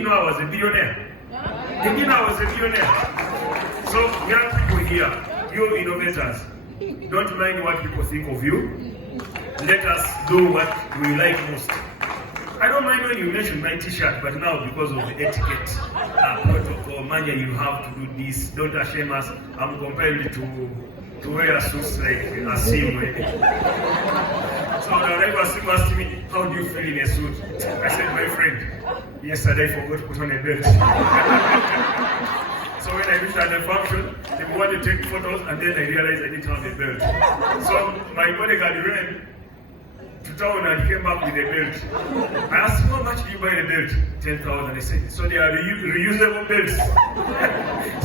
You know I was a billionaire. Did you know I was a billionaire? So young people here, you innovators, don't mind what people think of you. Let us do what we like most. I don't mind when you mention my t-shirt, but now because of the etiquette, protocol, mania, you have to do this. Don't shame us. I'm compelled to wear suits like a sim. So the driver asked me, how do you feel in a suit? I said, my friend, yesterday I forgot to put on a belt. So when I reached at the function, they wanted to take photos, and then I realized I didn't have a belt. So my bodyguard ran to town and came back with a belt. I asked him, how much do you buy the belt? 10,000. I said, so they are reusable belts.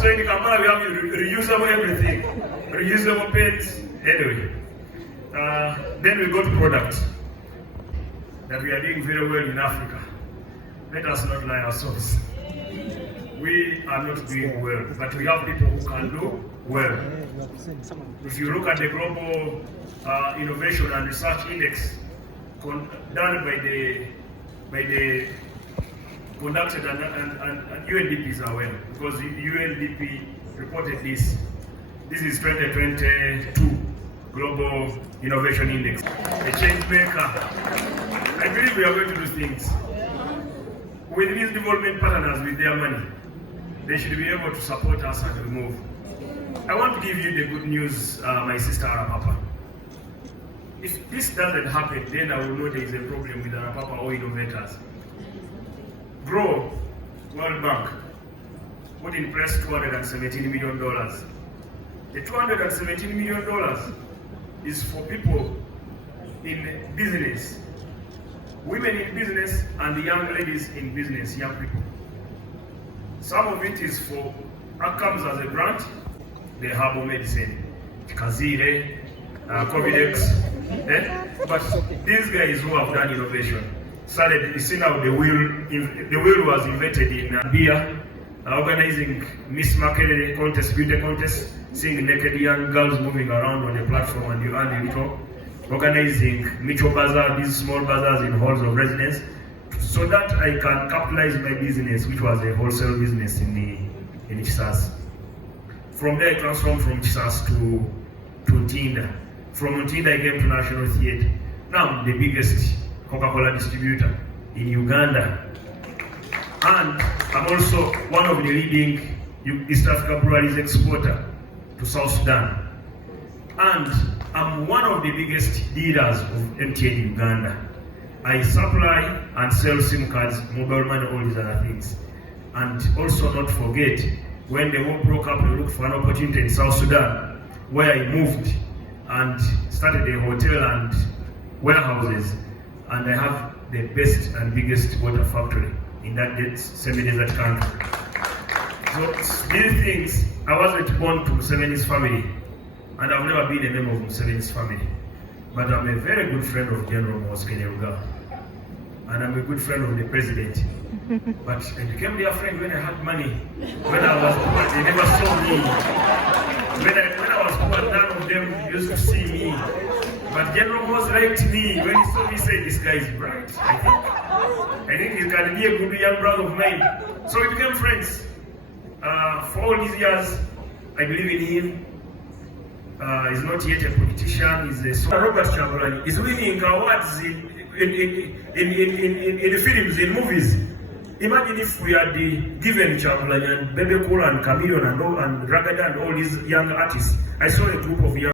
So in Kampala we have reusable everything. Reusable pens. Anyway. Then we go to products that we are doing very well in Africa. Let us not lie ourselves. We are not doing well, but we have people who can do well. If you look at the Global Innovation and Research Index done by the conducted and UNDP is aware, because the UNDP reported this. This is 2022 Global Innovation Index. A change maker. I believe we are going to do things. With these development partners, with their money, they should be able to support us and we move. I want to give you the good news, my sister Arapapa. If this doesn't happen, then I will know there is a problem with Arapapa or innovators. Grow, World Bank, put in place $217 million. The $217 million is for people in business, women in business and the young ladies in business, young people. Some of it is for outcomes as a grant, the herbal medicine, Kazire, Covidex. But these guys who have done innovation started, you see now the wheel was invented in beer, organizing Miss Market contest, beauty contest, seeing naked young girls moving around on a platform and you earn a little, organizing Mitchell Bazaar, these small bazaars in halls of residence, so that I can capitalize my business, which was a wholesale business in Chisas. From there I transformed from Chisas to Ntinda. From Ntinda I came to National Theatre. Now I'm the biggest Coca-Cola distributor in Uganda. And I'm also one of the leading East Africa breweries exporter to South Sudan. And I'm one of the biggest dealers of MTN Uganda. I supply and sell SIM cards, mobile money, all these other things. And also not forget, when the war broke up, I looked for an opportunity in South Sudan, where I moved and started a hotel and warehouses. And I have the best and biggest water factory in that semi-desert country. So these things, I wasn't born to Museveni's family, and I've never been a member of Museveni's family. But I'm a very good friend of General Moskeneruga, and I'm a good friend of the president. But I became their friend when I had money. When I was poor, they never saw me. When I was poor, none of them used to see me. But General Mos liked me. When he saw me, he said, this guy is bright. I think he can be a good young brother of mine. So we became friends. For all these years, I believe in him. He's not yet a politician. He's a Robert Chagulanyi. He's winning awards in the films, in movies. Imagine if we had given Chagulanyi and Bebe Cool and Chameleon and Ragada and all these young artists. I saw a group of young